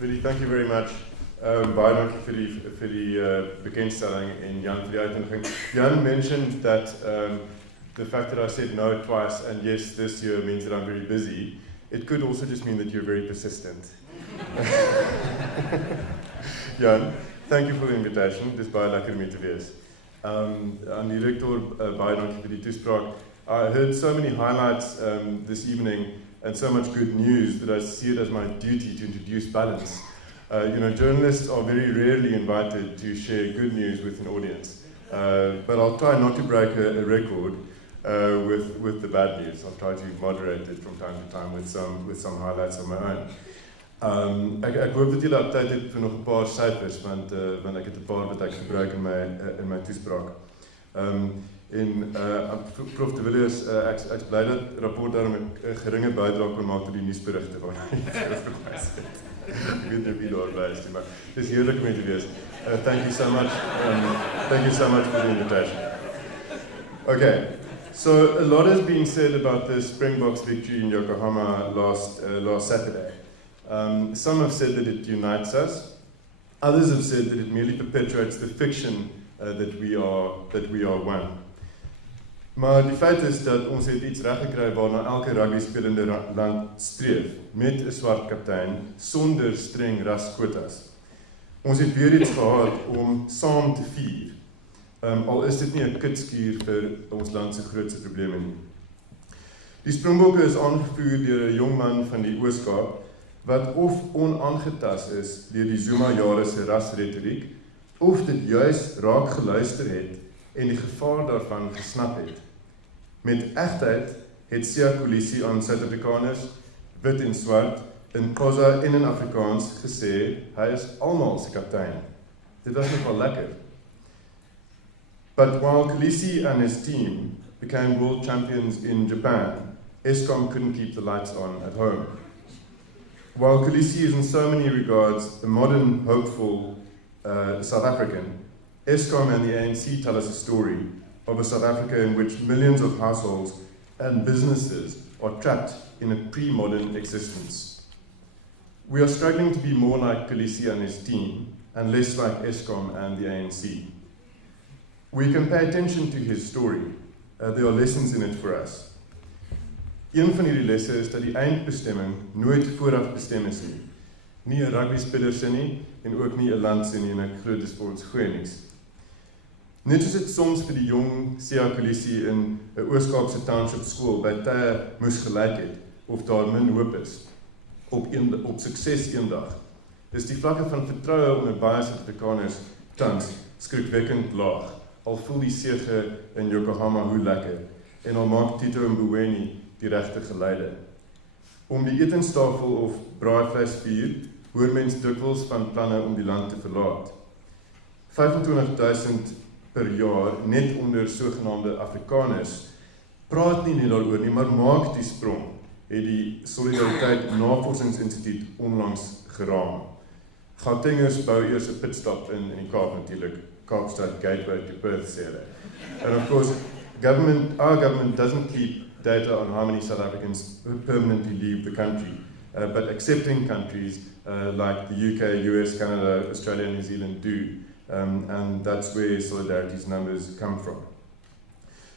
Willie, thank you very much. Baie dankie vir die bekendstelling en Jan vir die uitnodiging. Jan mentioned that the fact that I said no twice and yes this year means that I'm very busy. It could also just mean that you're very persistent. Jan, thank you for the invitation. Dis baie lekker om hier te wees. Aan die rector, baie dankie vir die toespraak. I heard so many highlights this evening and so much good news that I see it as my duty to introduce balance. Journalists are very rarely invited to share good news with an audience, but I'll try not to break a record with the bad news. I'll try to moderate it from time to time with some highlights of my own. Ek hoop dat julle op tyd het vir nog 'n paar syfers want ek het 'n paar wat ek gebruik in my toespraak. Prof de Villiers, ek bly dat rapport daarom 'n geringe bydrae kon maak tot die nuusberigte waarna jy verwys het. Ek weet nie wie daar is nie, maar dis heerlik om te wees. Thank you so much. Thank you so much for the invitation. Okay, so a lot has been said about the Springboks victory in Yokohama last Saturday. Some have said that it unites us. Others have said that it merely perpetuates the fiction that we are one. Maar die feit is dat ons het iets reg gekry waarna elke rugby spelende land streef, met 'n swart kaptein sonder streng raskwotas. Ons het weer iets gehad om saam te vier. Al is dit nie 'n kitskuur vir ons land se grootste probleme nie. Die Springbokke is aangevoer deur 'n jong man van die Oos-Kaap wat of onaangetast is deur die Zuma-jare se rasretoriek of dit juis raak geluister het en die gevaar daarvan gesnap het. Met egtheid het Siya Kolisi aan Suid-Afrikaners, wit en swart, in Xhosa en in Afrikaans gesê, hy is almal se kaptein. Dit was nogal lekker. But while Kolisi and his team became world champions in Japan, Eskom couldn't keep the lights on at home. While Kolisi is in so many regards a modern, hopeful South African, Eskom and the ANC tell us a story of a South Africa in which millions of households and businesses are trapped in a pre-modern existence. We are struggling to be more like Kolisi and his team and less like Eskom and the ANC. We can pay attention to his story. There are lessons in it for us. Een van hierdie lesse is dat die eindbestemming nooit vooraf bestem is nie. Nie 'n rugbyspeler se nie en ook nie 'n land se nie en ek glo dis vir ons goeie nuus. Net soos dit soms vir die jong Siya Kolisi in 'n Oos-Kaapse township skool by tye moes gelyk het of daar min hoop is op sukses eendag. Dis die vlakke van vertroue onder baie Suid-Afrikaners tans skrikwekkend laag. Al voel die sege in Yokohama hoe lekker en al maak Tito Mboweni die regte geleide. Om die etenstafel of braaivleisvuur hoor mens dikwels van planne om die land te verlaat. 25,000 per jaar net onder sogenaamde Afrikaners praat nie net daaroor nie, maar maak die sprong, het die Solidariteit Navorsingsinstituut onlangs geraam. Gautengers bou eers 'n pitstop in die Kaap natuurlik, Kaapstad Gateway to Perth sê hulle. And of course, our government doesn't keep data on how many South Africans permanently leave the country, but accepting countries like the UK, US, Canada, Australia and New Zealand do, and that's where Solidarity's numbers come from.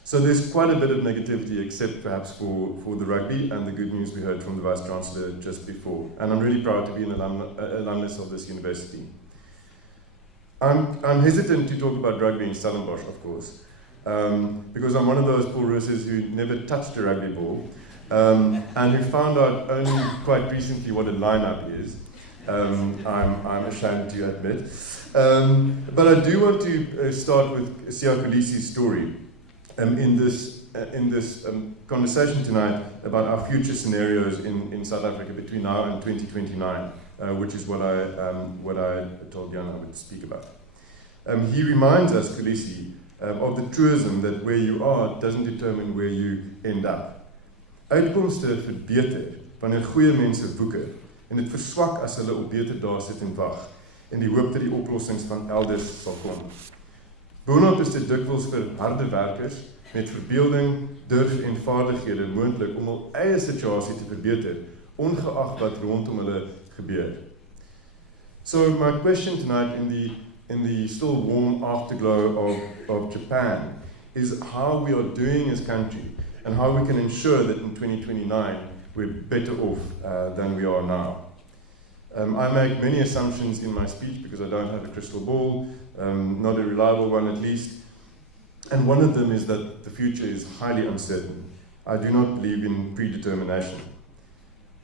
So there's quite a bit of negativity except perhaps for the rugby and the good news we heard from the Vice-Chancellor just before, and I'm really proud to be an alumnus of this university. I'm hesitant to talk about rugby in Stellenbosch, of course, because I'm one of those poor Russians who never touched a rugby ball, and who found out only quite recently what a lineup is. I'm ashamed to admit. But I do want to start with Siya Kolisi's story in this conversation tonight about our future scenarios in South Africa between now and 2029, which is what I told Jan I would speak about. He reminds us, Kolisi, of the truism that where you are doesn't determine where you end up. Uitkomste verbeter wanneer goeie mense woeker en dit verswak as hulle op beter dae sit en wag en die hoop dat die oplossings van elders sal kom. Boonop is dit dikwels vir harde werkers met verbeelding, durf en vaardighede moontlik om hul eie situasie te verbeter, ongeag wat rondom hulle gebeur. So my question tonight in the still warm afterglow of Japan is how we are doing as a country and how we can ensure that in 2029 we're better off than we are now. I make many assumptions in my speech because I don't have a crystal ball, not a reliable one at least, and one of them is that the future is highly uncertain. I do not believe in predetermination.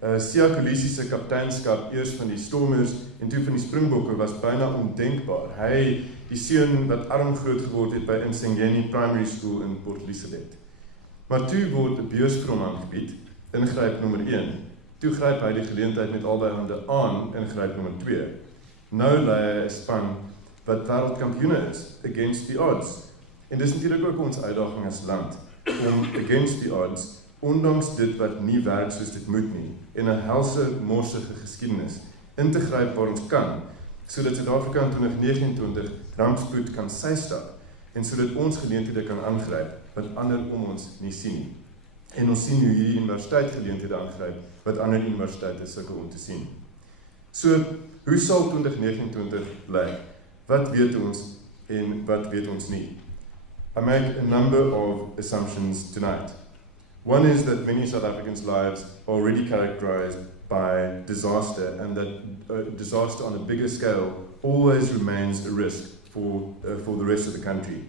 Siya Kolisi se kapteinskap eers van die Stormers en toe van die Springbokke was byna ondenkbaar. Hy, die seun wat arm groot geword het by Insengeni Primary School in Port Elizabeth. Maar toe word 'n beurs vir hom aangebied, ingryp nommer 1. Toe gryp hy die geleentheid met albei hande aan, ingryp nommer 2. Nou lei hy 'n span wat wêreldkampioene is, against the odds. En dis natuurlik ook ons uitdaging as land, om against the odds, ondanks dit wat nie werk soos dit moet nie, en 'n helse, morsige geskiedenis, in te gryp waar ons kan, sodat Suid-Afrika in 2029 rampspoed kan systap, en sodat ons geleenthede kan aangryp, wat ander om ons nie sien nie. En ons sien hoe hierdie universiteit geleenthede aangryp, wat ander universiteite sukkel om te sien. So, hoe sal 2029 lyk? Wat weet ons en wat weet ons nie? I make a number of assumptions tonight. One is that many South Africans' lives are already characterized by disaster, and that disaster on a bigger scale always remains a risk for the rest of the country.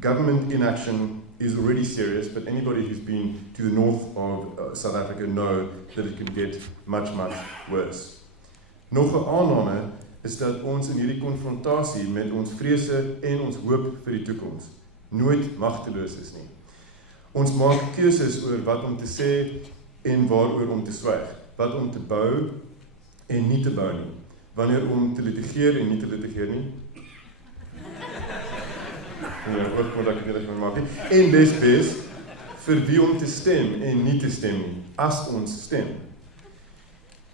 Government inaction is already serious, but anybody who's been to the north of South Africa know that it can get much, much worse. Nog 'n aanname is dat ons in hierdie konfrontasie met ons vrese en ons hoop vir die toekoms nooit magteloos is nie. Ons maak keuses oor wat om te sê en waaroor om te swyg, wat om te bou en nie te bou nie, wanneer om te litigeer en nie te litigeer nie. En bes vir wie om te stem en nie te stem nie, as ons stem.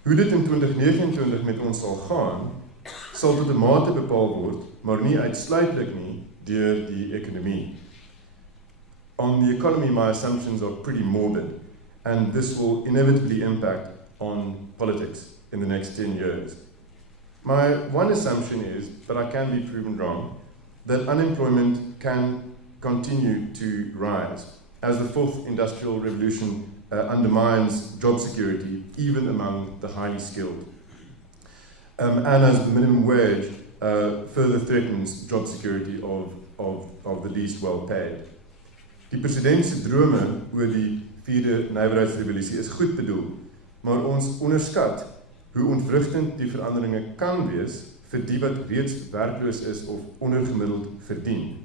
Hoe dit in 2029 met ons sal gaan, sal tot 'n mate bepaal word, maar nie uitsluitlik nie, deur die ekonomie. On the economy, my assumptions are pretty morbid, and this will inevitably impact on politics in the next 10 years. My one assumption is, but I can be proven wrong, that unemployment can continue to rise as the fourth industrial revolution undermines job security, even among the highly skilled. And as the minimum wage further threatens job security of the least well paid. Die president se drome oor die vierde nywerheidsrevolusie is goed bedoel, maar ons onderskat hoe ontwrigtend die veranderinge kan wees vir die wat reeds werkloos is of ondergemiddeld verdien.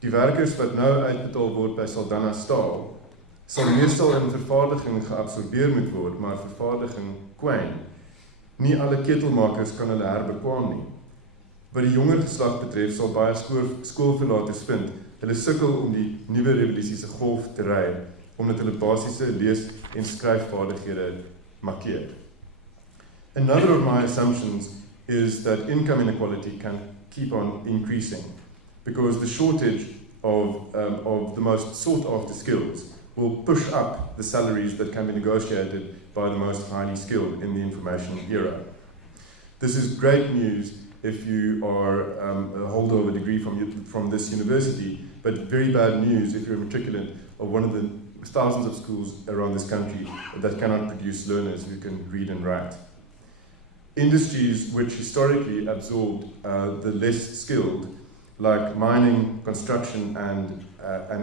Die werkers wat nou uitbetaal word by Saldanha Staal, sal meestal in vervaardiging geabsorbeer moet word, maar vervaardiging kwyn. Nie alle ketelmakers kan hulle herbekwaam nie. Wat die jonger geslag betref, sal baie skoolverlaters vind, hulle sukkel om die nuwe revolusie se golf te ry, omdat hulle basiese lees- en skryfvaardighede markeer. Another of my assumptions is that income inequality can keep on increasing, because the shortage of the most sought-after skills will push up the salaries that can be negotiated by the most highly skilled in the information era. This is great news if you are a holder of a degree from this university, but very bad news if you're a matriculant of one of the thousands of schools around this country that cannot produce learners who can read and write. Industries which historically absorbed the less skilled, like mining, construction, and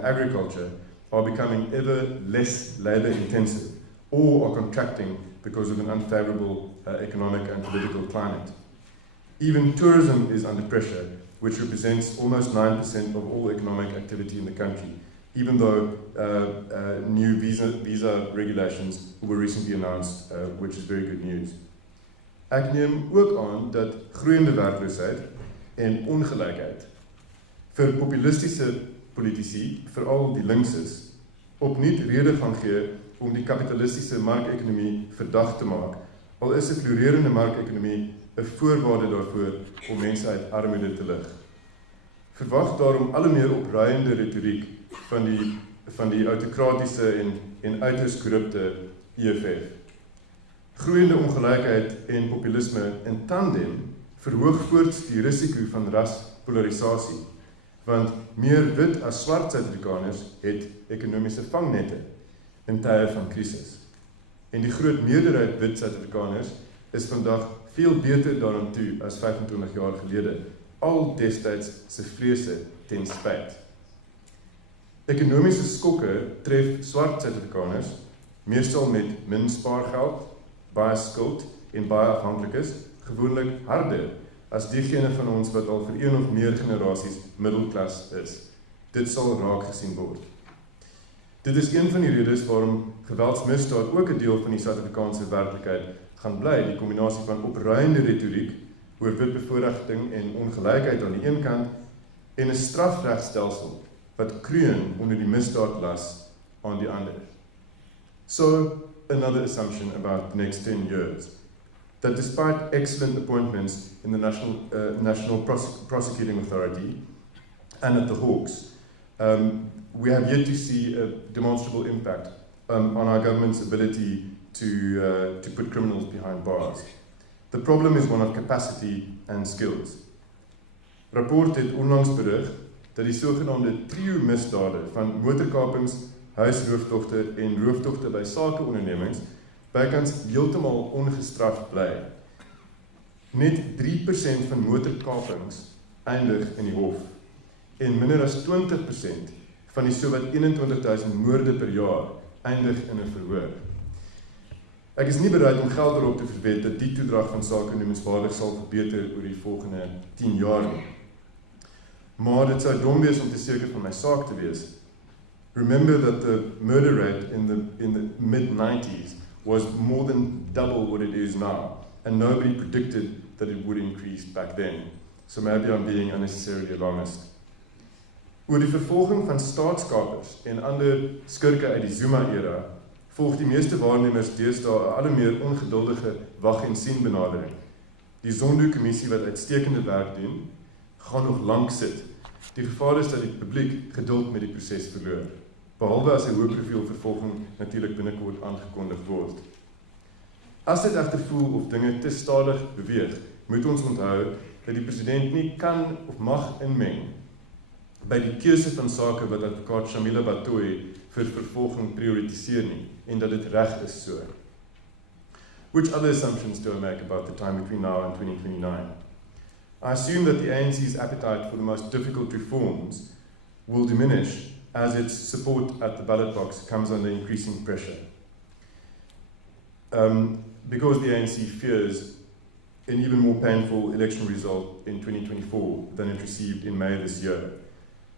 agriculture, are becoming ever less labor intensive, or are contracting because of an unfavorable economic and political climate. Even tourism is under pressure, which represents almost 9% of all economic activity in the country, even though new visa regulations were recently announced, which is very good news. Ek neem ook aan dat groeiende werkloosheid en ongelykheid vir populistiese politici, veral die linkses, opnuut rede gaan gee om die kapitalistiese markekonomie verdag te maak, al is 'n floreerende markekonomie 'n voorwaarde daarvoor om mense uit armoede te lig. Verwag daarom al meer opruiende retoriek van die autokratiese en uiters korrupte EFF. Groeiende ongelykheid en populisme in tandem verhoog voorts die risiko van raspolarisasie, want meer wit as swart Suid-Afrikaners het ekonomiese vangnette in tye van krisis. En die groot meerderheid wit Suid-Afrikaners is vandag veel beter daaraan toe as 25 jaar gelede, al destyds se vrese ten spyt. Ekonomiese skokke tref swart Suid-Afrikaners, meestal met min spaargeld, baie skuld en baie afhanklik is, gewoonlik harder as diegene van ons wat al vir een of meer generasies middelklas is. Dit sal raak gesien word. Dit is een van die redes waarom geweldsmisdaad ook 'n deel van die Suid-Afrikaanse werklikheid gaan bly, die kombinasie van opruiende retoriek oor witbevoordiging en ongelykheid aan die een kant en 'n strafregstelsel wat kreun onder die misdaadlas aan die ander. So, another assumption about the next 10 years, that despite excellent appointments in the National Prosecuting Authority and at the Hawks, we have yet to see a demonstrable impact on our government's ability to put criminals behind bars. The problem is one of capacity and skills. Rapport het onlangs berig dat die sogenaamde trio misdade van motorkapings, huisrooftogte en rooftogte by sakeondernemings bykans heeltemal ongestraf bly. Net 3% van motorkapings eindig in die hof en minder as 20% van die sowat 21,000 moorde per jaar eindig in 'n verhoor. Ek is nie bereid om geld daarop te verwed dat die toedrag van sake noemenswaardig sal verbeter oor die volgende 10 jaar nie. Maar dit sou dom wees om te seker van my saak te wees. Remember that the murder rate in the mid-90s was more than double what it is now, and nobody predicted that it would increase back then. So maybe I'm being unnecessarily alarmist. Oor die vervolging van staatskapers en ander skurke uit die Zuma-era, volg die meeste waarnemers deesdae 'n al meer ongeduldige wag en sien benadering. Die Zondo-kommissie wat uitstekende werk doen, gaan nog lank sit. Die gevaar is dat die publiek geduld met die proses verloor, behalwe as 'n hoë profiel vervolging natuurlik binnekort aangekondig word. As dit egter voel of dinge te stadig beweeg, moet ons onthou dat die president nie kan of mag inmeng by die keuse van sake wat advokaat Shamila Batoyi vir vervolging prioritiseer nie, en dat dit reg is so. Which other assumptions do I make about the time between now and 2029? I assume that the ANC's appetite for the most difficult reforms will diminish as its support at the ballot box comes under increasing pressure. Because the ANC fears an even more painful election result in 2024 than it received in May this year.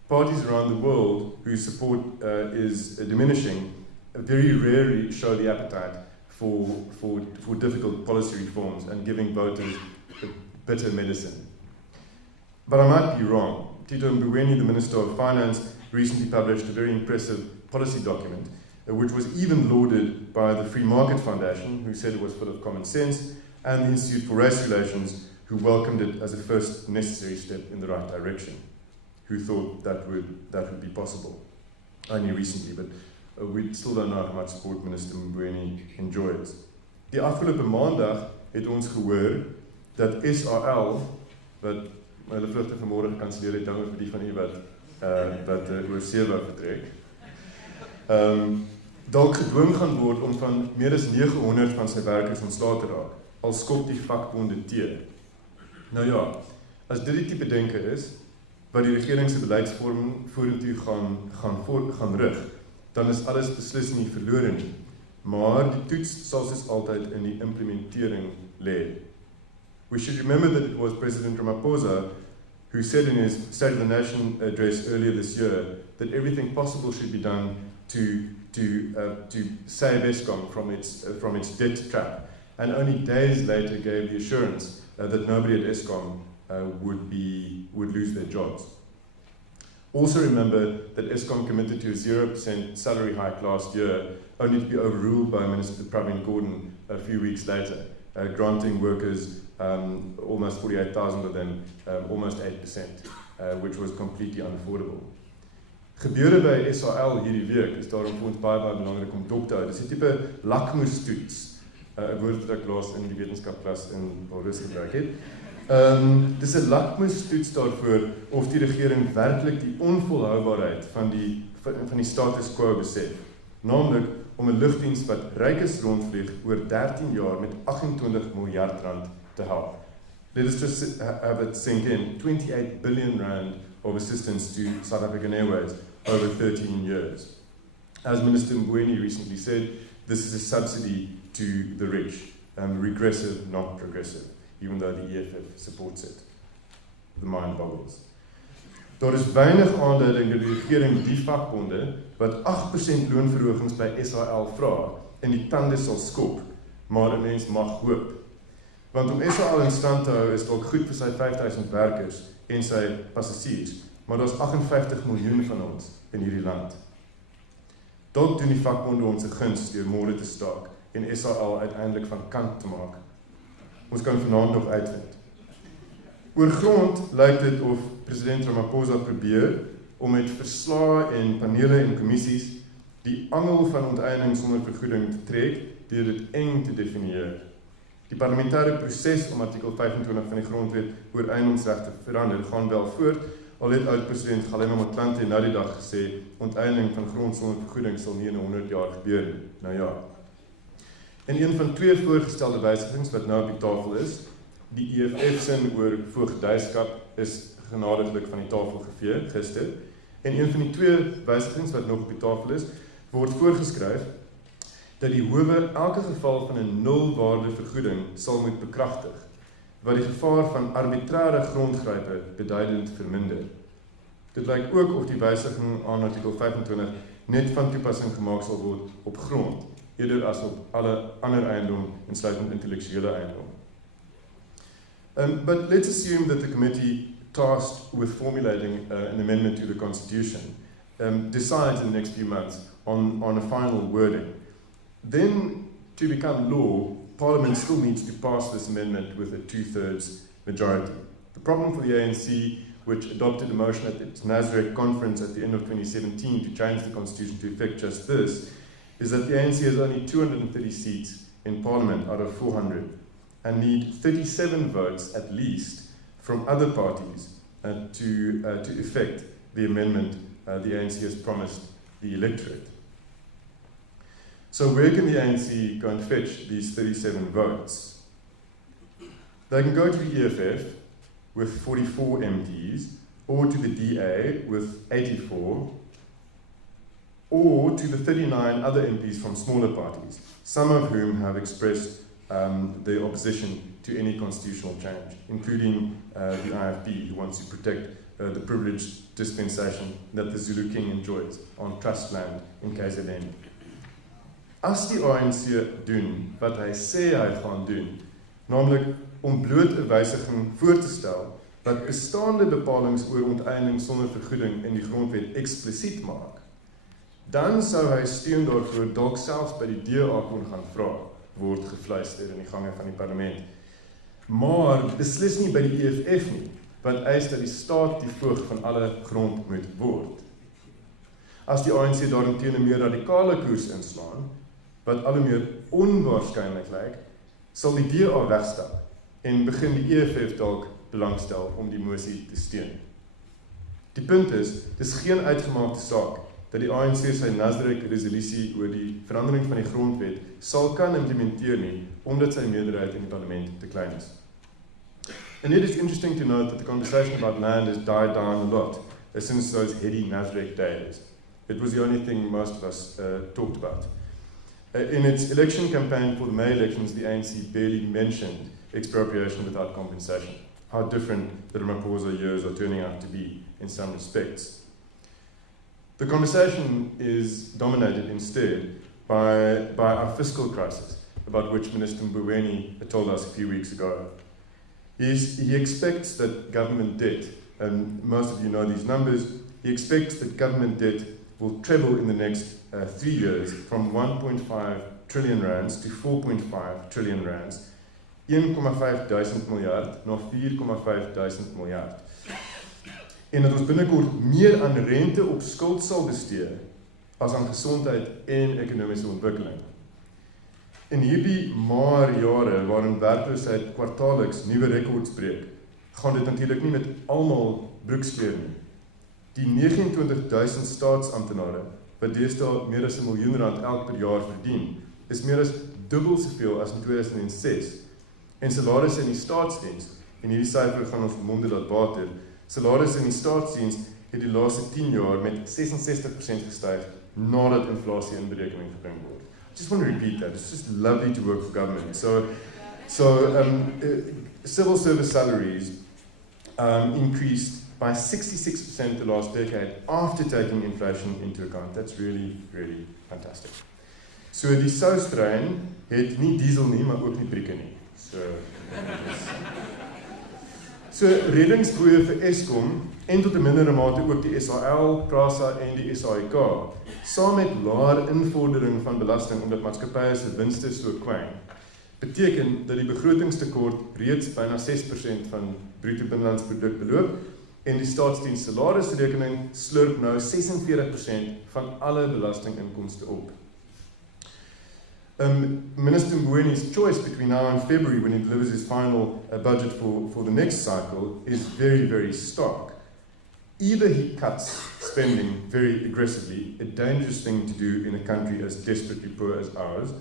Parties around the world whose support is diminishing very rarely show the appetite for difficult policy reforms and giving voters bitter medicine. But I might be wrong. Tito Mboweni, the Minister of Finance, recently published a very impressive policy document, which was even lauded by the Free Market Foundation, who said it was full of common sense, and the Institute for Race Relations, who welcomed it as a first necessary step in the right direction, who thought that would be possible. Only recently, but we still don't know how much support Minister Mboweni enjoys. Die afgelope maandag het ons gehoor dat SAL, wat hulle vlugte vanmôre gekanselleer het, dankie vir die van u wat oor see wou vertrek, dalk gedwing gaan word om van meer as 900 van sy werkers ontslae te raak, al skop die vakbonde teer. Nou ja, as dit die tipe denke is, wat die regering se beleidsvorming vorentoe gaan rig, dan is alles beslis nie verlore nie. Maar die toets sal soos altyd in die implementering lê. We should remember that it was President Ramaphosa who said in his State of the Nation address earlier this year that everything possible should be done to save Eskom from its debt trap, and only days later gave the assurance that nobody at Eskom would lose their jobs. Also remember that Eskom committed to a 0% salary hike last year, only to be overruled by Minister Pravin Gordhan a few weeks later, granting workers, almost 48,000 of them, almost 8%, which was completely unaffordable. Gebeure by SAL hierdie week is daarom vir ons baie belangrik om dop te hou. Dis 'n tipe lakmoestoets 'n woord wat ek laas in die wetenskapklas in Paulus gebruik het. Dis 'n lakmoestoets daarvoor of die regering werklik die onvolhoubaarheid van die status quo besef. Naamlik om 'n lugdiens wat rykes rondvlieg oor 13 jaar met 28 miljard rand te help. Let us just have it sink in. 28 billion rand of assistance to South African Airways over 13 years. As Minister Mboweni recently said, this is a subsidy to the rich, regressive, not progressive, even though the EFF supports it. The mind boggles. Daar is weinig aanduiding dat die regering die vakbonde wat 8% loonverhogings by SAL vra in die tande sal skop, maar 'n mens mag hoop. Want om SAL in stand te hou is dalk goed vir sy 5000 werkers en sy passasiers, maar daar's 58 miljoen van ons in hierdie land. Dalk doen die vakbonde ons 'n guns deur môre te staak en SAL uiteindelik van kant te maak. Ons kan vanaand nog uitvind. Oor grond lyk dit of president Ramaphosa probeer om met verslae en panele en kommissies die angel van onteiening sonder vergoeding te trek deur dit eng te definieer. Die parlementêre proses om artikel 25 van die grondwet oor eiendomsregte verander gaan wel voort, al het oud-president Galema Motlanthe nou die dag gesê onteiening van grond sonder vergoeding sal nie in 100 jaar gebeur nie. Nou ja. En een van 2 voorgestelde wysigings wat nou op die tafel is, die EFF sin oor voogdyskap is genadiglik van die tafel gevee gister. En een van die 2 wysigings wat nog op die tafel is, word voorgeskryf dat die howe elke geval van 'n nulwaarde vergoeding sal moet bekragtig, wat die gevaar van arbitrêre grondgrype beduidend verminder. Dit lyk ook of die wysiging aan artikel 25 net van toepassing gemaak sal word op grond, eerder as op alle ander eiendom, insluitend intellektuele eiendom. But let's assume that the committee tasked with formulating an amendment to the Constitution decides in the next few months on a final wording. Then, to become law, Parliament still needs to pass this amendment with a 2/3 majority. The problem for the ANC, which adopted a motion at its Nasrec conference at the end of 2017 to change the Constitution to effect just this, is that the ANC has only 230 seats in Parliament out of 400 and need 37 votes at least from other parties to effect the amendment the ANC has promised the electorate. So where can the ANC go and fetch these 37 votes? They can go to the EFF with 44 MPs, or to the DA with 84, or to the 39 other MPs from smaller parties, some of whom have expressed their opposition to any constitutional change, including the IFP, who wants to protect the privileged dispensation that the Zulu King enjoys on trust land in KZN. As die ANC doen wat hy sê hy gaan doen, naamlik om bloot 'n wysiging voor te stel wat bestaande bepalinge oor onteiening sonder vergoeding in die grondwet eksplisiet maak, dan sou hy steun daarvoor dalk selfs by die DA kon gaan vra, word gefluister in die gange van die parlement. Maar beslis nie by die EFF nie, wat eis dat die staat die voog van alle grond moet word. As die ANC daaromtrent 'n meer radikale koers inslaan, wat al hoe meer onwaarskynlik lyk, sal die DA wegstap en begin die EFF dalk belangstel om die mosie te steun. Die punt is, dis geen uitgemaakte saak dat die ANC sy Nasrec resolusie oor die verandering van die grondwet sal kan implementeer nie, omdat sy meerderheid in die parlement te klein is. And it is interesting to note that the conversation about land has died down a lot since those heady Nasrec days. It was the only thing most of us talked about. In its election campaign for the May elections, the ANC barely mentioned expropriation without compensation. How different the Ramaphosa years are turning out to be in some respects. The conversation is dominated instead by our fiscal crisis, about which Minister Mboweni told us a few weeks ago. He expects that government debt, and most of you know these numbers, he expects that government debt will treble in the next 3 years from 1.5 trillion rands to 4.5 trillion rands, 1,5 duisend miljard na 4,5 duisend miljard. En dat ons binnekort meer aan rente op skuld sal bestee as aan gesondheid en ekonomiese ontwikkeling. In hierdie maar jare waarin werkloosheid kwartaalliks nuwe rekords breek, gaan dit natuurlik nie met almal broekskleer nie. Die 29,000 staatsamptenare wat deesdae meer as R1 miljoen elk per jaar verdien, is meer as dubbel soveel as in 2006. En salarisse in die staatsdiens, en hierdie syfer gaan ons monde laat bater, salarisse in die staatsdiens het die laaste 10 jaar met 66% gestyg nadat inflasie in berekening gebring word. I just want to repeat that. It's just lovely to work for government. Civil service salaries increased by 66% the last decade after taking inflation into account. That's really, really fantastic. So die soustrein het nie diesel nie, maar ook nie brieke nie. So reddingsboeie vir Eskom en tot 'n mindere mate ook die SAL, PRASA en die SAIK, saam met laer invordering van belasting omdat maatskappye se winste so kwyn, beteken dat die begrotingstekort reeds byna 6% van bruto binnelandse produk beloop en die staatsdiens salarisrekening slurp nou 46% van alle belastinginkomste op. Minister Mbowene's choice between now and February, when he delivers his final budget for the next cycle, is very, very stark. Either he cuts spending very aggressively, a dangerous thing to do in a country as desperately poor as ours,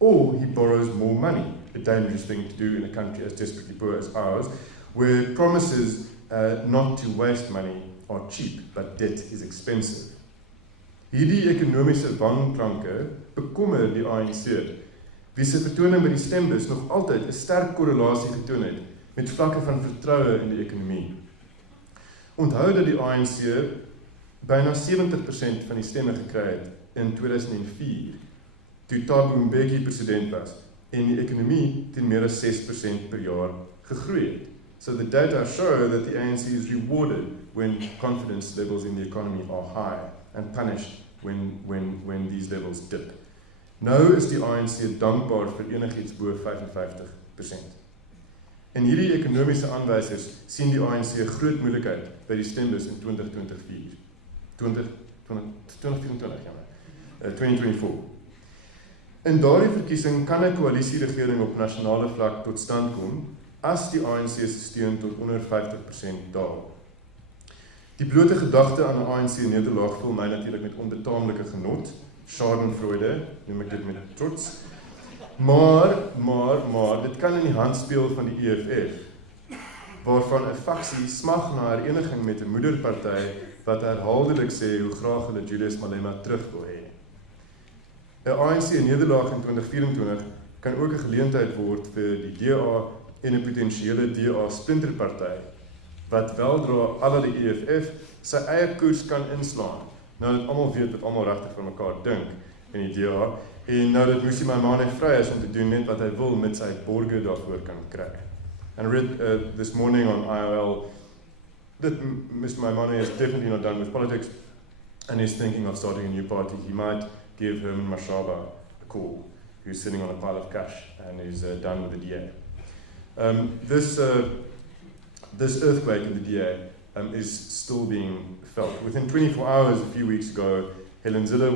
or he borrows more money, a dangerous thing to do in a country as desperately poor as ours, where promises not to waste money are cheap, but debt is expensive. Hierdie ekonomiese wangklanke bekommer die ANC, wie se vertoning by die stembus nog altyd 'n sterk korrelasie getoon het met vlakke van vertroue in die ekonomie. Onthou dat die ANC byna 70% van die stemme gekry het in 2004, toe Thabo Mbeki president was, en die ekonomie teen meer as 6% per jaar gegroei het. So the data show that the ANC is rewarded when confidence levels in the economy are high and punished when these levels dip. Nou is die ANC dankbaar vir enigiets bo 55%. En hierdie ekonomiese aanwysers sien die ANC 'n groot moeilikheid by die stembus in 2024. In daardie verkiesing kan 'n koalisieregering op nasionale vlak tot stand kom as die ANC se steun tot onder 50% daal. Die blote gedagte aan 'n ANC-nederlaag vul my natuurlik met onbetaamlike genot, schadenfreude, noem ek dit met trots. Maar, dit kan in die hand speel van die EFF, waarvan 'n faksie smag na hereniging met 'n moederparty wat herhaaldelik sê hoe graag hulle Julius Malema terug wil hê. 'n ANC-nederlaag in 2024 kan ook 'n geleentheid word vir die DA en 'n potensiële DA-splinterparty, wat weldra alle die EFF sy eie koers kan inslaan, nou dat almal weet wat almal regtig van mekaar dink in die DA, en nou dat Musi Maimane vry is om te doen net wat hy wil met sy borge daarvoor kan kry. And I read this morning on IOL that Mr. Maimane is definitely not done with politics and is thinking of starting a new party. He might give Herman Mashaba a call, who's sitting on a pile of cash and is done with the DA. This earthquake in the DA is still being felt. Within 24 hours, a few weeks ago, Helen Zille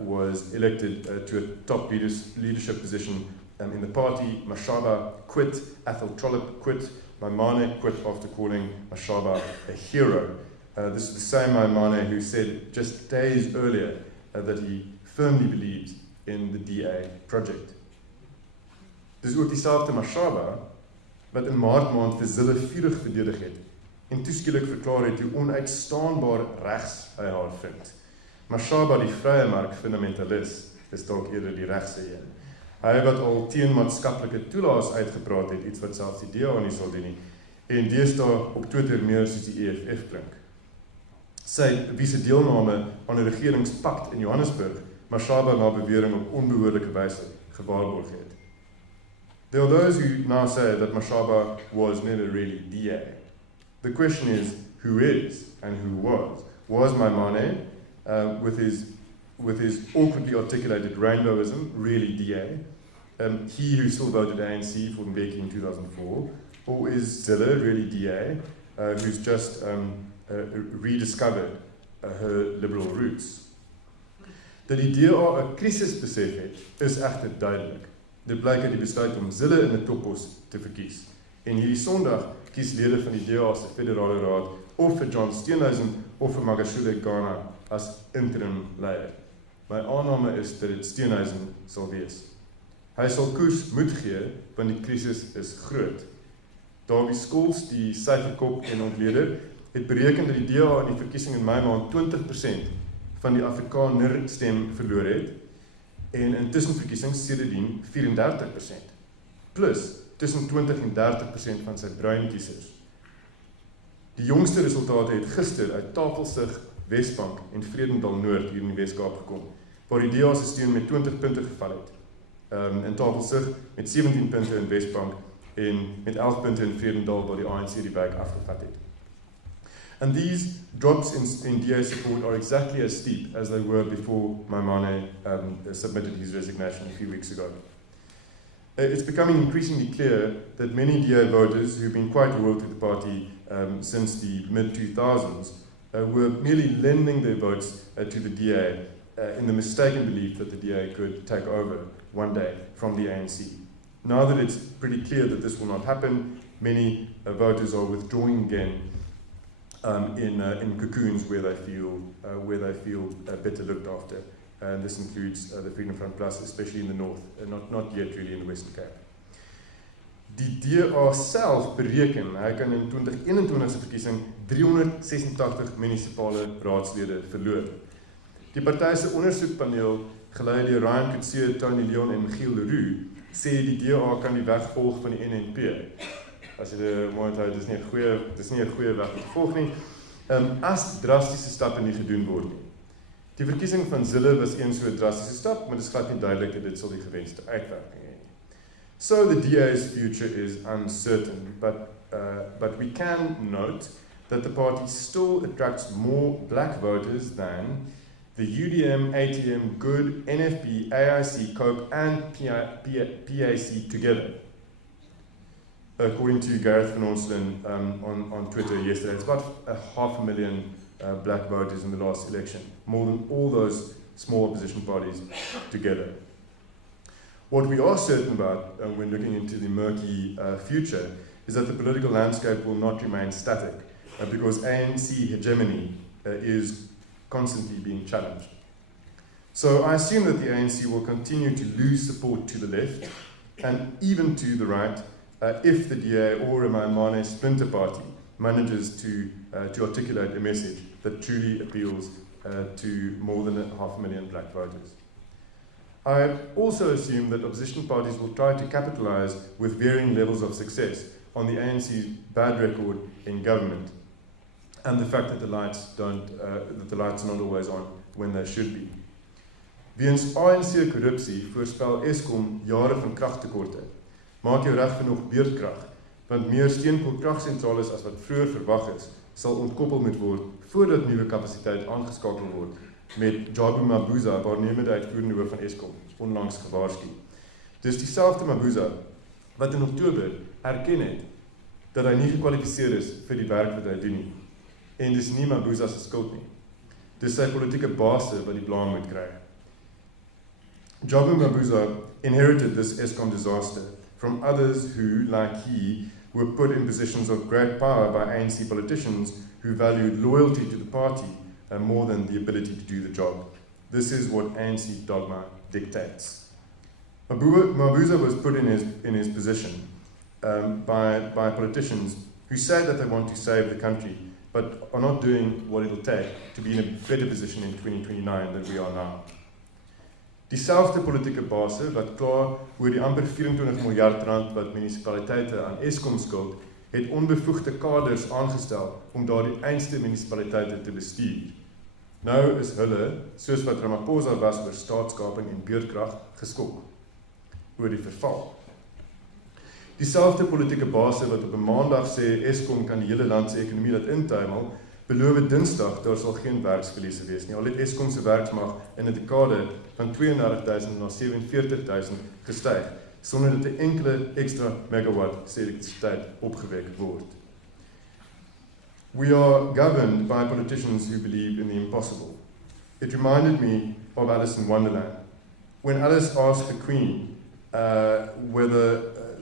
was elected to a top leadership position in the party. Mashaba quit, Athol Trollip quit, Maimane quit after calling Mashaba a hero. This is the same Maimane who said just days earlier that he firmly believes in the DA project. Dis ook dieselfde Mashaba wat in Maart maand vir Zille vurig verdedig het en toeskielik verklaar het hoe onuitstaanbaar regs hy haar vind. Mashaba, die vrye mark fundamentalist, is dalk eerder die regse een. Hy wat al teen maatskaplike toelaas uitgepraat het, iets wat selfs die DA nie sal doen nie, en deesdae op Twitter meer soos die EFF klink. Sy wie se deelname aan 'n regeringspakt in Johannesburg, Mashaba na bewering op onbehoorlike wyse gewaarborg het. There are those who now say that Mashaba was never really DA. The question is, who is and who was? Was Maimane, with his awkwardly articulated rainbowism, really DA? He who still voted ANC for Mbeki in 2004? Or is Zille really DA, who's just rediscovered her liberal roots? Dat die DA 'n krisis besef het, is egter duidelik. Dit blyk uit die besluit om Zille in 'n toppos te verkies. En hierdie Sondag kies lede van die DA se federale raad of vir John Steenhuisen of vir Magashule Ghana as interim leier. My aanname is dat dit Steenhuisen sal wees. Hy sal koers moed gee, want die krisis is groot. Dawie Skols, die syferkop en ontleder, het bereken dat die DA in die verkiesing in Mei maand 20% van die Afrikaner stem verloor het, en in tussenverkiesings sedertdien 34%, plus tussen 20 en 30% van sy bruin kiesers. Die jongste resultate het gister uit Tafelsig, Wesbank en Vredendal Noord hier in die Weskaap gekom, waar die DA se steun met 20 punte geval het. In Tafelsig met 17 punte in Wesbank en met 11 punte in Vredendal waar die ANC die wijk afgevat het. And these drops in DA support are exactly as steep as they were before Maimane submitted his resignation a few weeks ago. It's becoming increasingly clear that many DA voters who've been quite loyal to the party since the mid-2000s were merely lending their votes to the DA in the mistaken belief that the DA could take over one day from the ANC. Now that it's pretty clear that this will not happen, many voters are withdrawing again in cocoons where they feel better looked after. And this includes the Freedom Front Plus, especially in the north, not yet really in the Western Cape. Die DA self bereken, hy kan in 2021 se verkiesing 386 munisipale raadslede verloor. Die party se ondersoekpaneel, gelei deur Ryan Coetzee, Tony Leon en Giel Leroux, sê die DA kan die weg volg van die NNP. As jy mooi onthou, dis nie 'n goeie weg om te volg nie, as drastiese stappe nie gedoen word nie. Die verkiesing van Zille was een so 'n drastiese stap, maar dit is glad nie duidelik dat dit sal die gewenste uitwerking hê. So the DA's future is uncertain, but we can note that the party still attracts more black voters than the UDM, ATM, Good, NFP, AIC, COPE and PAC together. According to Gareth Van Onselen on Twitter yesterday, it's about 500,000 black voters in the last election, more than all those small opposition parties together. What we are certain about when looking into the murky future is that the political landscape will not remain static because ANC hegemony is constantly being challenged. So I assume that the ANC will continue to lose support to the left and even to the right if the DA or a Maimane splinter party manages to articulate a message that truly appeals to more than 500,000 black voters. I also assume that opposition parties will try to capitalize with varying levels of success on the ANC's bad record in government and the fact that the lights are not always on when they should be. Weens ANC korrupsie voorspel Eskom jare van kragtekorte. Maak jou reg vir nog beurtkrag, want meer steenkoolkragsentrales as wat vroeër verwag is, sal ontkoppel moet word voordat nuwe kapasiteit aangeskakel word, met Jabu Mabuza, waarnemende uitvoerende hoof van Eskom, onlangs gewaarsku. Dis dieselfde Mabuza wat in Oktober erken het dat hy nie gekwalifiseer is vir die werk wat hy doen nie. En dis nie Mabuza se skuld nie. Dis sy politieke baase wat die blame moet kry. Jabu Mabuza inherited this Eskom disaster from others who, like he, were put in positions of great power by ANC politicians who valued loyalty to the party more than the ability to do the job. This is what ANC dogma dictates. Mabuza was put in his position by politicians who say that they want to save the country, but are not doing what it'll take to be in a better position in 2029 than we are now. Dieselfde politieke base wat klaar oor die amper 24 miljard rand wat munisipaliteite aan Eskom skuld, het onbevoegde kaders aangestel om daardie einste munisipaliteite te bestuur. Nou is hulle, soos wat Ramaphosa was oor staatskaping en beurtkrag, geskok oor die verval. Dieselfde politieke base wat op 'n maandag sê Eskom kan die hele land se ekonomie laat intuimel, beloof Dinsdag daar sal geen werksverliese wees nie. Al het Eskom se werksmag in 'n dekade van 32,000 na 47,000 gestyg, sonder dat 'n enkele ekstra megawatt se elektrisiteit opgewek word. We are governed by politicians who believe in the impossible. It reminded me of Alice in Wonderland. When Alice asked the Queen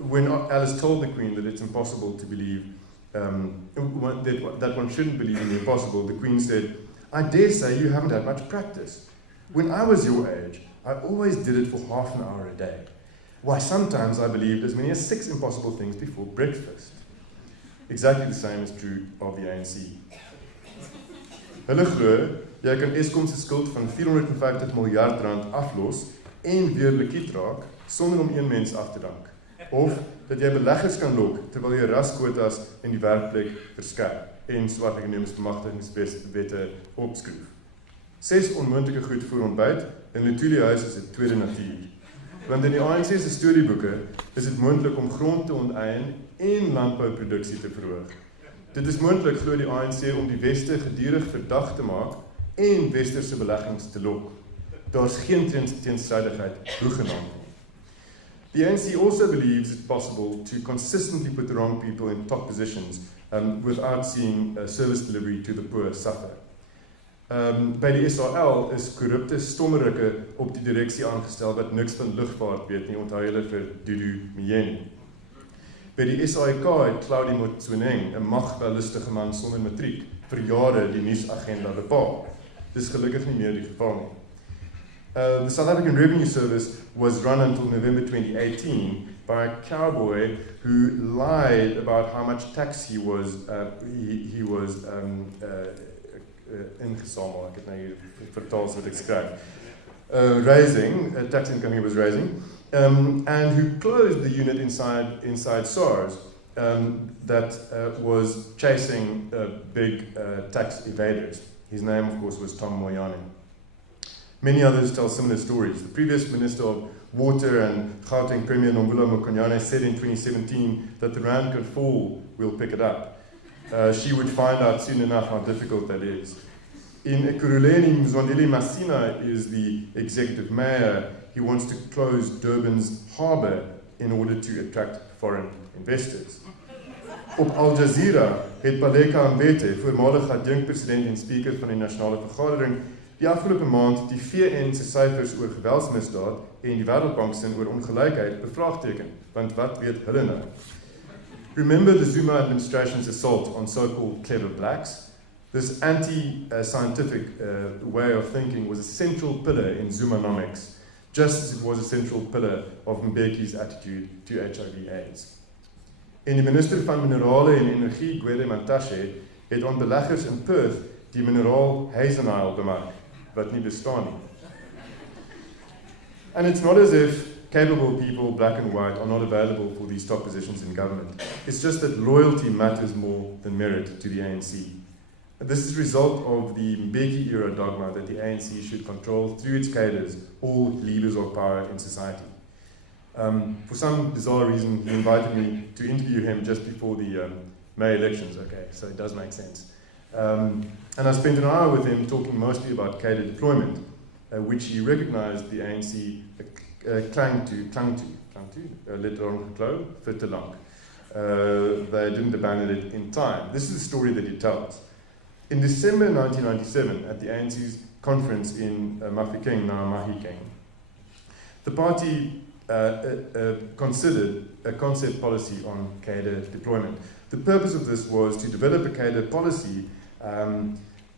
when Alice told the Queen that it's impossible to believe, that one shouldn't believe in the impossible, the Queen said, "I dare say you haven't had much practice. When I was your age, I always did it for half an hour a day. Why, sometimes I believed as many as 6 impossible things before breakfast." Exactly the same is true of the ANC. Hulle glo, jy kan Eskom se skuld van 450 miljard rand aflos en weer liquied raak sonder om een mens af te dank. Of dat jy beleggers kan lok terwyl jy raskwotas in die werkplek verskerp en swart ekonomiese bemagtigingswette opskroef. 6 onmoontlike goed voor ontbyt in Lutuli huis is 'n tweede natuur. Want in die ANC se storieboeke is dit moontlik om grond te onteien en landbouproduksie te verhoog. Dit is moontlik, glo die ANC, om die Weste gedurig verdag te maak en westerse beleggings te lok. Daar's geen teenstrydigheid hoegenaamd nie. The ANC also believes it's possible to consistently put the wrong people in top positions without seeing service delivery to the poor suffer. By die SAL is korrupte stommerikke op die direksie aangestel wat niks van lugvaart weet nie, onthou julle vir Dudu Myeni. By die SAIK het Claudie Motsoeneng, 'n magwellustige man sonder matriek, vir jare die nuusagenda bepaal. Dis gelukkig nie meer die geval nie. The South African Revenue Service was run until November 2018 by a cowboy who lied about how much tax he was ingesamel, ek het nou hier vertaal wat ek skryf, tax income he was raising, and who closed the unit inside SARS that was chasing big tax evaders. His name, of course, was Tom Moyane. Many others tell similar stories. The previous Minister of Water and Gauteng Premier Nombula Mokonyane said in 2017 that the rand could fall, we'll pick it up. She would find out soon enough how difficult that is. In Ekurhuleni, Mzwandile Masina is the executive mayor. He wants to close Durban's harbour in order to attract foreign investors. Op Al Jazeera het Baleka Mbete, voormalige adjunkt-president en speaker van die nasionale vergadering, die afgelope maand die VN se syfers oor geweldsmisdaad en die Wêreldbank se oor ongelykheid bevraagteken, want wat weet hulle nou? Remember the Zuma administration's assault on so-called clever blacks? This anti-scientific way of thinking was a central pillar in Zumanomics, just as it was a central pillar of Mbeki's attitude to HIV/AIDS. En die minister van Minerale en Energie, Gwede Mantashe, het aan beleggers in Perth die mineraal Hazenile bemark, wat nie bestaan nie. And it's not as if capable people, black and white, are not available for these top positions in government. It's just that loyalty matters more than merit to the ANC. And this is a result of the Mbeki era dogma that the ANC should control through its cadres all levers of power in society. For some bizarre reason, he invited me to interview him just before the May elections, okay, so it does make sense. And I spent an hour with him talking mostly about cadre deployment, which he recognized the ANC clung to, later on geklo, vir te lank. They didn't abandon it in time. This is the story that he tells. In December 1997, at the ANC's conference in Mafeking, now Mahikeng, the party considered a concept policy on cadre deployment. The purpose of this was to develop a cadre policy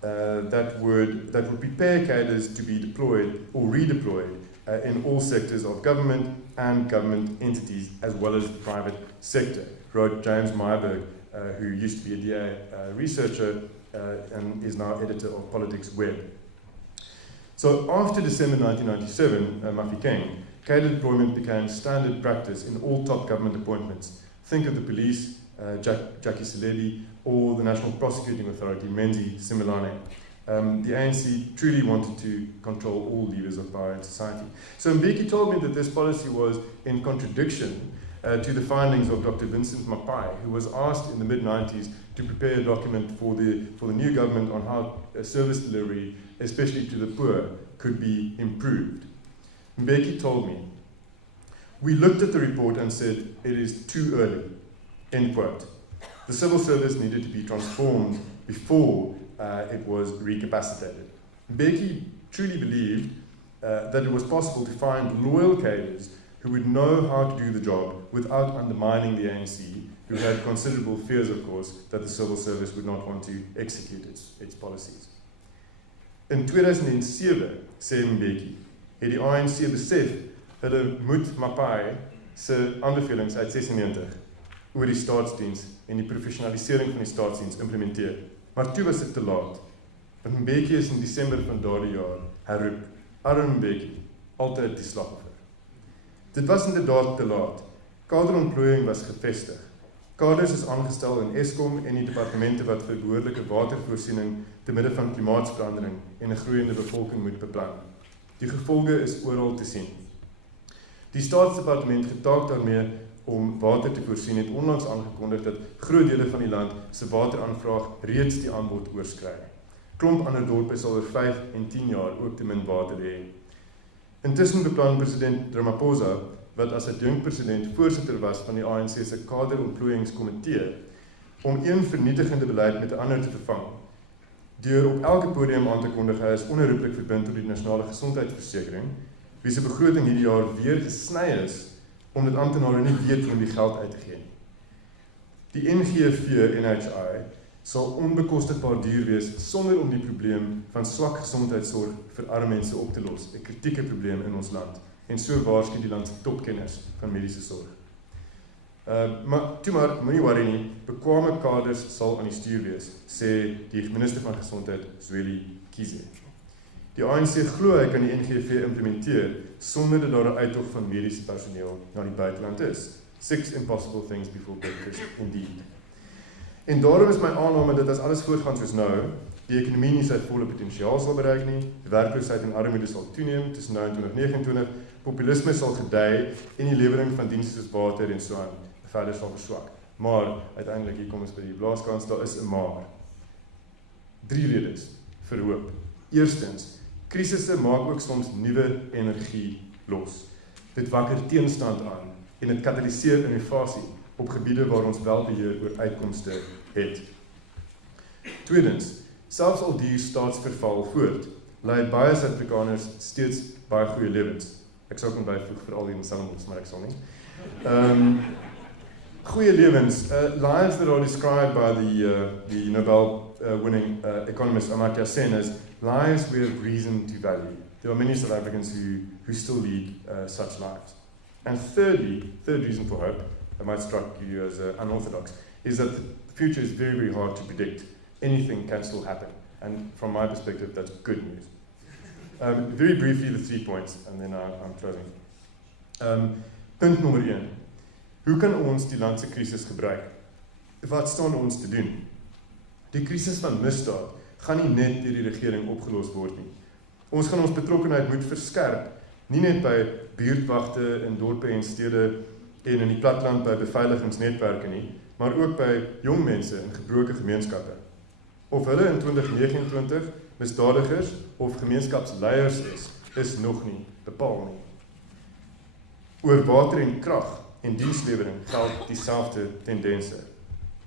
that would prepare cadres to be deployed or redeployed in all sectors of government and government entities, as well as the private sector, wrote James Myburgh, who used to be a DA researcher and is now editor of Politics Web. So after December 1997, Mafeking, cadre deployment became standard practice in all top government appointments. Think of the police, Jackie Seledi, or the National Prosecuting Authority, Menzi Similane. The ANC truly wanted to control all levers of power in society. So Mbeki told me that this policy was in contradiction to the findings of Dr. Vincent Mapai, who was asked in the mid-90s to prepare a document for the new government on how service delivery, especially to the poor, could be improved. Mbeki told me, "We looked at the report and said, it is too early," end quote. The civil service needed to be transformed before it was recapacitated. Mbeki truly believed that it was possible to find loyal cadres who would know how to do the job without undermining the ANC, who had considerable fears, of course, that the civil service would not want to execute its policies. In 2007, sê Mbeki, het die ANC besef hulle moet Mapai se aanbevelings uit 96 oor die staatsdiens en die professionalisering van die staatsdiens implementeer. Maar toe was dit te laat. Want Mbeki is in Desember van daardie jaar herroep, arm Mbeki, altyd die slagoffer. Dit was inderdaad te laat. Kaderontplooiing was gevestig. Kaders is aangestel in Eskom en die departemente wat vir behoorlike watervoorsiening te midde van klimaatsverandering en 'n groeiende bevolking moet beplan. Die gevolge is oral te sien. Die staatsdepartement getaak daarmee om water te voorsien het onlangs aangekondig dat groot dele van die land se wateraanvraag reeds die aanbod oorskry. Klomp ander dorpe sal oor 5 en 10 jaar ook te min water hê. Intussen beplan president Ramaphosa, wat as adjunkpresident voorsitter was van die ANC se kaderontplooiingskomitee, om een vernietigende beleid met 'n ander te vervang. Deur op elke podium aan te kondig hy is onherroepelik verbind tot die nasionale gesondheidsversekering, wie se begroting hierdie jaar weer gesny is, omdat amptenare nie weet hoe om die geld uit te gee nie. Die NGV-NHI sal onbekostigbaar duur wees sonder om die probleem van swak gesondheidsorg vir arme mense op te los, 'n kritieke probleem in ons land, en so waarsku die land se topkenners van mediese sorg. Maar moenie worry nie, bekwame kaders sal aan die stuur wees, sê die minister van Gesondheid, Zweli Kize. Die ANC glo hy kan die NGV implementeer sonder dat daar 'n uittog van mediese personeel na die buiteland is. 6 impossible things before breakfast, indeed. En daarom is my aanname dat as alles voortgaan soos nou, die ekonomie nie sy volle potensiaal sal bereik nie, die werkloosheid en armoede sal toeneem tussen nou en 2029, populisme sal gedei en die lewering van dienste soos water en Swan verder sal verswak. Maar uiteindelik hier kom ons by die blaaskans, daar is 'n maar. 3 redes vir hoop. Eerstens, krisisse maak ook soms nuwe energie los. Dit wakker teenstand aan en dit katalyseer innovasie op gebiede waar ons wel beheer oor uitkomste het. Tweedens, selfs al duur staatsverval voort, lei baie Suid-Afrikaners steeds baie goeie lewens. Ek sou kan byvoeg vir al die in Stellenbosch, maar ek sal nie. Goeie lewens, lives that are described by the Nobel winning economist Amartya Sen as lives we have reason to value. There are many South Africans who still lead such lives. And thirdly, third reason for hope, that might strike you as unorthodox, is that the future is very, very hard to predict. Anything can still happen. And from my perspective, that's good news. Very briefly, the 3 points, and then I'm closing. Punt nommer 1. Hoe kan ons die landse krisis gebruik? Wat staan ons te doen? Die krisis van misdaad gaan nie net deur die regering opgelos word nie. Ons gaan ons betrokkenheid moet verskerp, nie net by buurtwagte in dorpe en stede en in die platteland by beveiligingsnetwerke nie, maar ook by jong mense in gebroke gemeenskappe. Of hulle in 2029 misdadigers of gemeenskapsleiers is nog nie bepaal nie. Oor water en krag en dienslewering geld dieselfde tendense.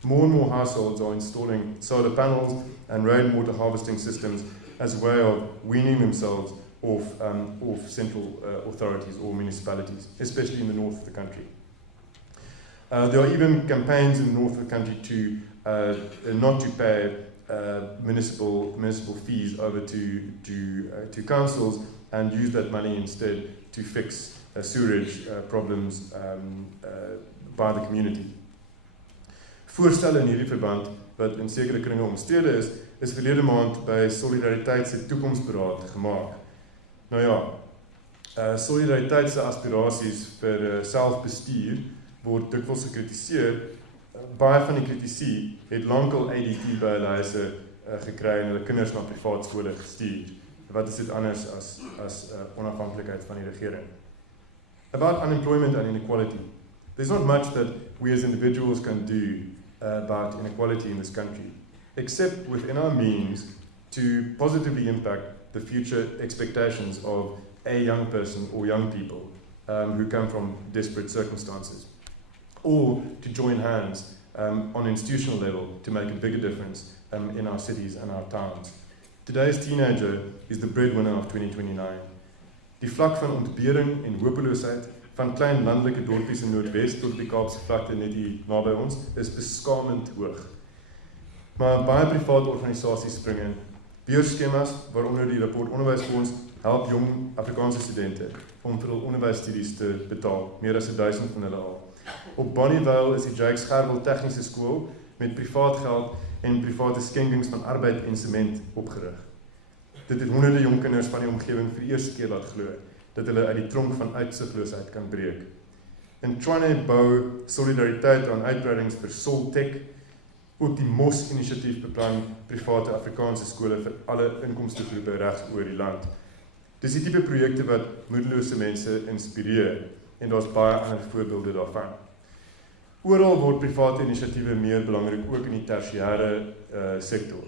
More and more households are installing solar panels and rainwater harvesting systems as a way of weaning themselves off central authorities or municipalities, especially in the north of the country. There are even campaigns in the north of the country to not to pay municipal fees over to councils and use that money instead to fix sewerage problems by the community. Voorstelle in hierdie verband wat in sekere kringe omstrede is verlede maand by Solidariteit se toekomsberaad gemaak. Nou ja, Solidariteit se aspirasies vir selfbestuur word dikwels gekritiseer. Baie van die kritici het lankal ADT by hulle huise gekry en hulle kinders na privaat skole gestuur. Wat is dit anders as onafhanklikheid van die regering? About unemployment and inequality. There's not much that we as individuals can do about inequality in this country, except within our means to positively impact the future expectations of a young person or young people who come from desperate circumstances, or to join hands on an institutional level to make a bigger difference in our cities and our towns. Today's teenager is the breadwinner of 2029. Die vlak van ontbering en hopeloosheid van klein landelike dorpies in Noordwes tot die Kaapse vlakte net hier naby ons is beskamend hoog. Maar baie private organisasies spring in. Beurskemas, waaronder die rapport Onderwysfonds, help jong Afrikaanse studente om vir hul onderwysstudies te betaal, meer as 1000 van hulle al. Op Bonnievale is die Jakes Gerwel Tegniese Skool met privaat geld en private skenkings van arbeid en sement opgerig. Dit het honderde jong kinders van die omgewing vir die eerste keer laat glo dat hulle uit die tronk van uitsigloosheid kan breek. In Tshwane bou solidariteit aan uitbreidings vir Soltech, ook die MOS-initiatief beplan private Afrikaanse skole vir alle inkomstegroepe regs oor die land. Dis die tipe projekte wat moedelose mense inspireer en daar's baie ander voorbeelde daarvan. Oral word private inisiatiewe meer belangrik, ook in die tersiêre sektor.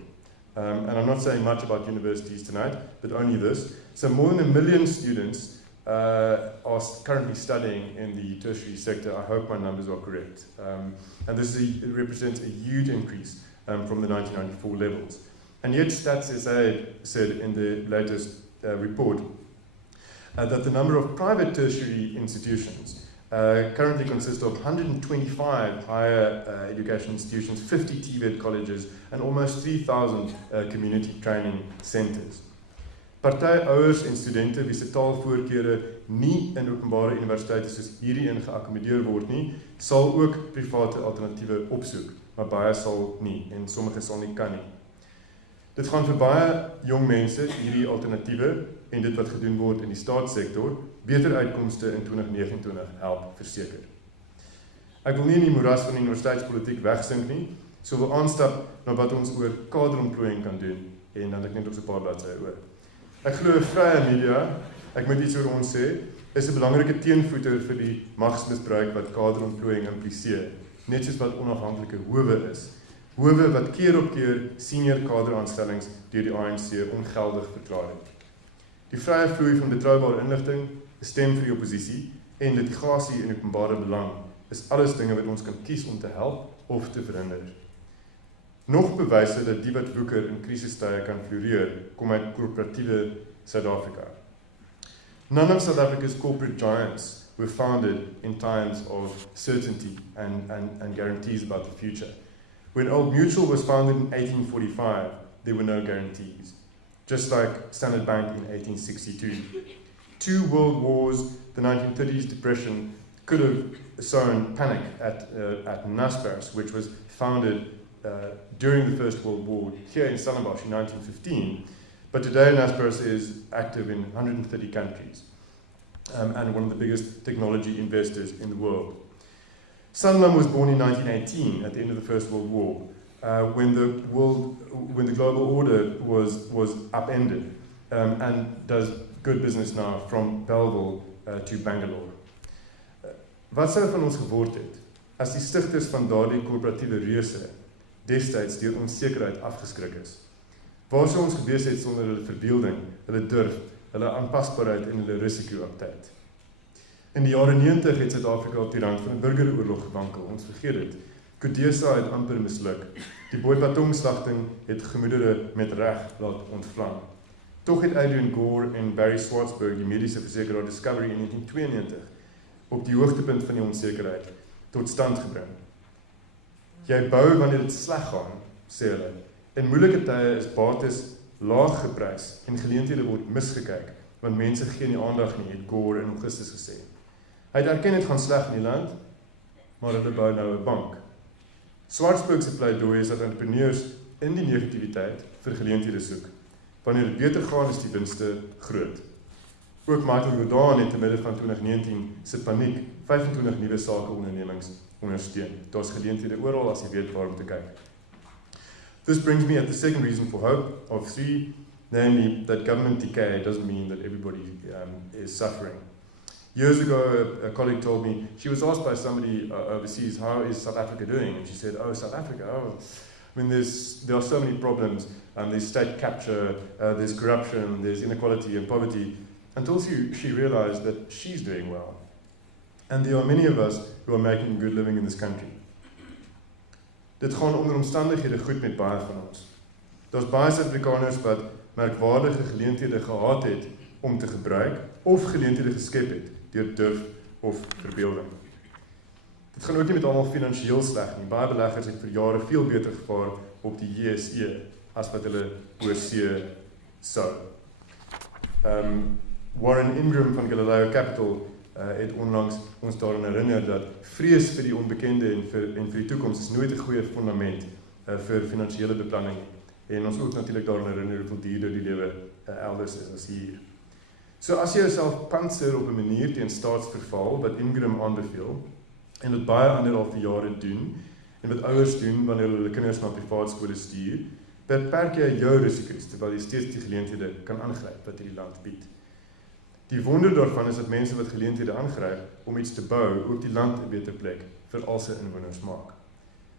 And I'm not saying much about universities tonight, but only this. So more than 1 million students are currently studying in the tertiary sector. I hope my numbers are correct. And this represents a huge increase from the 1994 levels. And yet Stats SA said in the latest report that the number of private tertiary institutions currently consists of 125 higher education institutions, 50 TVET colleges, and almost 3,000 community training centers. Party ouers en studente wie se taalvoorkeure nie in openbare universiteite soos hierdie geakkommodeer word nie, sal ook private alternatiewe opsoek, maar baie sal nie en sommige sal nie kan nie. Dit gaan vir baie jong mense hierdie alternatiewe en dit wat gedoen word in die staatssektor beter uitkomste in 2029 help verseker. Ek wil nie in die moeras van die universiteitspolitiek wegsink nie, so wil aanstap na wat ons oor kaderontplooiing kan doen en dan ek net op so 'n paar bladsye oor. Ek glo vrye media, ek moet iets oor ons sê, is 'n belangrike teenvoeter vir die magsmisbruik wat kaderontplooiing impliseer, net soos wat onafhanklike howe is. Howe wat keer op keer senior kaderaanstellings deur die ANC ongeldig verklaar het. Die vrye vloei van betroubare inligting, 'n stem vir die oppositie en litigasie in openbare belang is alles dinge wat ons kan kies om te help of te verhinder. Nog bewyse dat die wat woeker in krisistye kan floreer, kom uit korporatiewe Suid-Afrika. None of South Africa's corporate giants were founded in times of certainty and guarantees about the future. When Old Mutual was founded in 1845, there were no guarantees, just like Standard Bank in 1862. 2 world wars, the 1930s depression, could have sown panic at Naspers, which was founded during the First World War here in Stellenbosch in 1915. But today Naspers is active in 130 countries and one of the biggest technology investors in the world. Sanlam was born in 1918 at the end of the First World War, when the global order was upended, and does good business now from Belleville to Bangalore. Wat sou van ons geword het as die stigters van daardie korporatiewe reuse destyds deur onsekerheid afgeskrik is? Waar sou ons gewees het sonder hulle verbeelding, hulle durf, hulle aanpasbaarheid en hulle risiko-aptyd? In die jare 90 het Suid-Afrika op die rand van 'n burgeroorlog gewankel, ons vergeet dit. Kodesa het amper misluk. Die Boipatong-slagting het gemoedere met reg laat ontvlam. Tog het Adrian Gore en Barry Swartzberg die mediese versekeraar Discovery in 1992 op die hoogtepunt van die onsekerheid tot stand gebring. Jy bou wanneer dit sleg gaan, sê hulle. In moeilike tye is bates laag geprys en geleenthede word misgekyk, want mense gee nie aandag nie, het Gore in Augustus gesê. Hy het erken het gaan sleg in die land, maar hulle bou nou 'n bank. Swartzberg se pleidooi is dat entrepreneurs in die negativiteit vir geleenthede soek. Wanneer dit beter gaan, is die winste groot. Ook Michael Jordan het te midde van 2019 se paniek 25 nuwe sakeondernemings ondersteun. Daar's geleenthede oral as jy weet waar om te kyk. This brings me at the second reason for hope of 3, namely that government decay doesn't mean that everybody is suffering. Years ago, a colleague told me, she was asked by somebody overseas, how is South Africa doing? And she said, oh, South Africa, oh. I mean, there are so many problems. There's state capture, there's corruption, there's inequality and poverty, until she realized that she's doing well. And there are many of us who are making a good living in this country. Dit gaan onder omstandighede goed met baie van ons. Daar's baie Suid-Afrikaners wat merkwaardige geleenthede gehad het om te gebruik, of geleenthede geskep het deur durf of verbeelding. Dit gaan ook nie met almal finansiëel sleg nie. Baie beleggers het vir jare veel beter gevaar op die JSE as wat hulle oorsee sou. Warren Ingram van Galileo Capital het onlangs ons daaraan herinner dat vrees vir die onbekende en vir die toekoms is nooit 'n goeie fundament vir finansiële beplanning. En ons ook natuurlik daaraan herinner hoeveel duurder die lewe elders is as hier. So as jy jouself pantser op 'n manier teen staatsverval wat Ingram aanbeveel en wat baie ander al vir jare doen en wat ouers doen wanneer hulle kinders na privaat skole stuur, beperk jy jou risiko's terwyl jy steeds die geleenthede kan aangryp wat hierdie land bied. Die wonder daarvan is dat mense wat geleenthede aangryp om iets te bou, ook die land 'n beter plek vir al sy inwoners maak.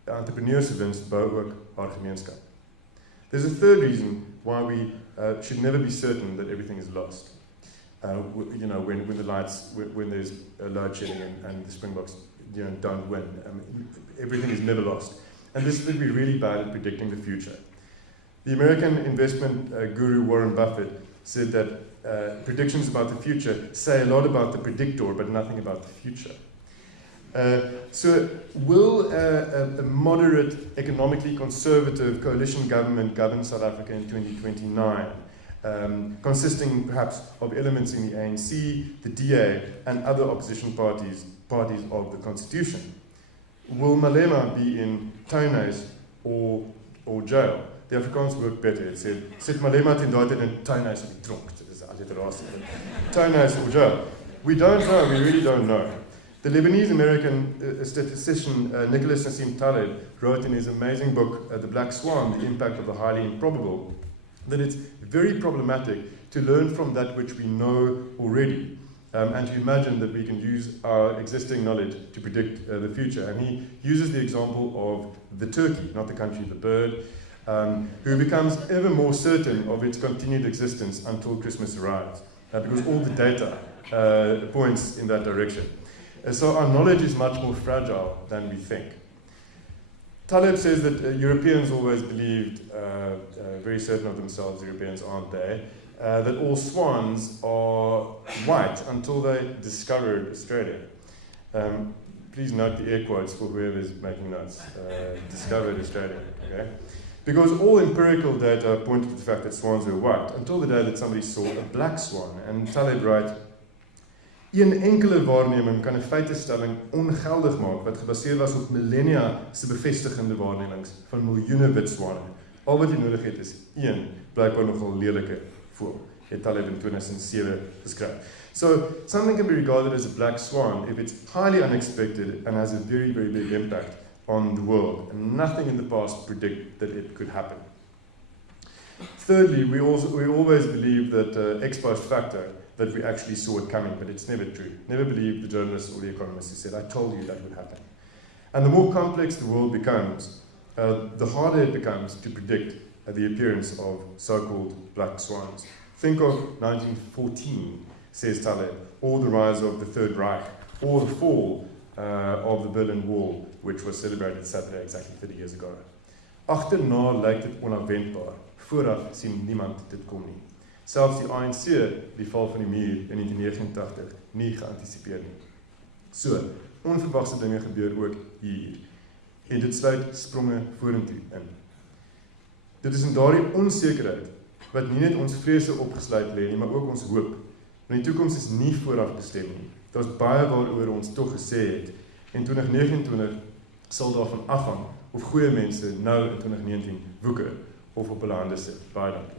'n Entrepreneur se wins bou ook haar gemeenskap. There's a third reason why we should never be certain that everything is lost. When the lights, when there's a load shedding and the Springboks, don't win. Everything is never lost. And this is that we're really bad at predicting the future. The American investment guru Warren Buffett said that predictions about the future say a lot about the predictor, but nothing about the future. So will a moderate, economically conservative coalition government govern South Africa in 2029, consisting perhaps of elements in the ANC, the DA, and other opposition parties of the constitution? Will Malema be in tuinhuis or jail? The Afrikaans worked better. It said, sit Malema ten daai tyd in tuinhuis of die tronk. Dit is alliterasie. Tuinhuis or jail. We don't know, we really don't know. The Lebanese-American statistician Nicholas Nassim Taleb wrote in his amazing book, The Black Swan, The Impact of the Highly Improbable, that it's very problematic to learn from that which we know already, and to imagine that we can use our existing knowledge to predict the future. And he uses the example of the turkey, not the country, the bird, who becomes ever more certain of its continued existence until Christmas arrives, because all the data points in that direction. So our knowledge is much more fragile than we think. Taleb says that Europeans always believed, very certain of themselves, Europeans aren't they, that all swans are white until they discovered Australia. Please note the air quotes for whoever's making notes. Discovered Australia, okay? Because all empirical data pointed to the fact that swans were white, until the day that somebody saw a black swan. And Taleb writes, een enkele waarneming kan 'n feitestelling ongeldig maak wat gebaseer was op millennia se bevestigende waarnemings van miljoene wit swane. Al wat jy nodig het is een blykbaar nogal lelike voël. Het Taleb in 2007 geskryf. So something can be regarded as a black swan if it's highly unexpected and has a very, very big impact on the world, and nothing in the past predict that it could happen. Thirdly, we always believe that ex post facto, that we actually saw it coming, but it's never true. Never believe the journalists or the economists who said, I told you that would happen. And the more complex the world becomes, the harder it becomes to predict the appearance of so-called black swans. Think of 1914, says Taleb, or the rise of the Third Reich, or the fall of the Berlin Wall, which was celebrated Saturday exactly 30 years ago. Agterna lyk dit onafwendbaar. Vooraf sien niemand dit kom nie. Selfs die ANC die val van die muur in 1989 nie geantisipeer nie. So, onverwagse dinge gebeur ook hier. En dit sluit spronge vorentoe in. Dit is in daardie onsekerheid wat nie net ons vrese opgesluit lê nie, maar ook ons hoop. Want die toekoms is nie vooraf bestem nie. Daar's baie waaroor ons tog gesê het. En 2029 sal daarvan afhang of goeie mense nou in 2019 woeker of op hulle hande sit. Baie dankie.